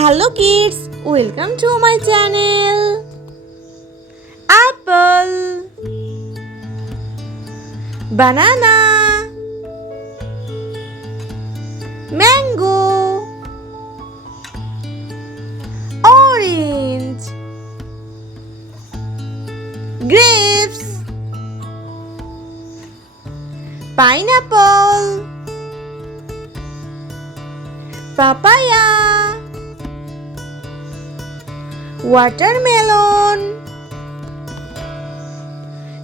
Hello kids, welcome to my channel. Apple, banana, mango, orange, grapes, pineapple, papaya, watermelon,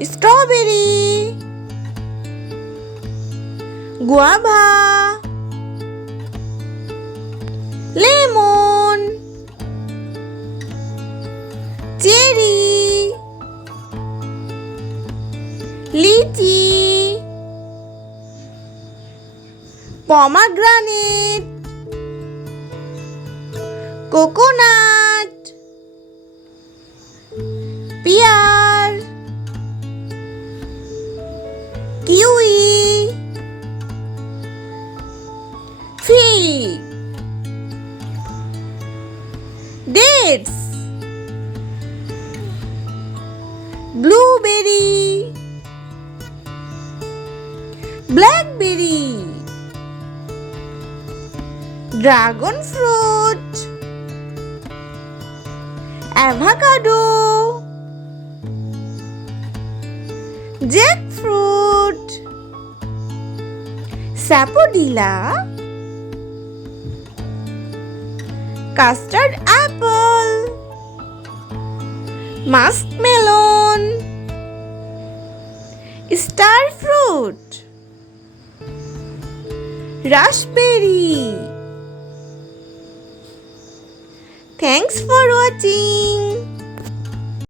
strawberry, guava, lemon, cherry, lychee, pomegranate, coconut, pear, kiwi, fig, dates, blueberry, blackberry, dragon fruit, avocado, jackfruit, sapodilla, custard apple, muskmelon, star fruit, raspberry. Thanks for watching.